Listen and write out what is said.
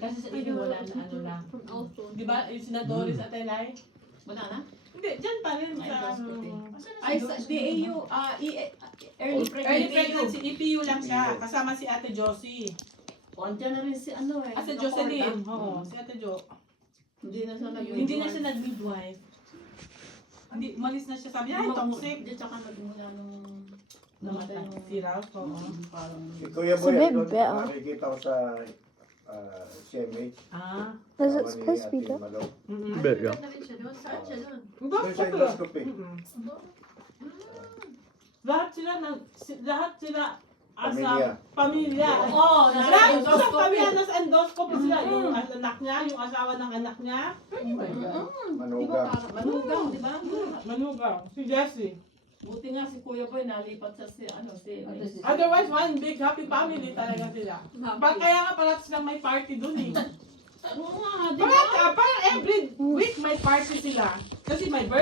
Kasi sa inyo wala na ano na. Di ba yung sina Doris at Elay? Wala na? Hindi, dyan pa rin Ay, sa endoscopy. ay sa DAU, Early early pregnancy, EPU lang siya, kasama si Ate Josie. O, andyan na rin si ano eh. Ate Nakorda. Jocelyn, oo, si Ate Jo. Hindi na siya Hindi na siya nag-midwife. Hindi, umalis na siya, sabi niya, ay, toxic. Hindi, tsaka nagmula nung namatay yung Si Ralph, oo. parang... Si Kuya Si Boy, ano, Bebe, ah. nakikita ko sa CMH. Ah, Was it kasama ni supposed to be Ate done? Malo. Bega. Doon sa endoscopy. Lahat sila, lahat sila Pamilya. pamilya. Oo, nasa Lahat sa endoscopy. pamilya, nasa endoscopy sila. Yung anak niya, yung asawa ng anak niya. Manugang. Manugang, di ba? Manugang, si Jessie. Buti nga si Kuya Boy nalipat sa si ano si Otherwise, one big happy family talaga sila. Kaya nga parang silang may party dun eh. Oo nga, di ba? Parang every week may party sila. Kasi may birthday.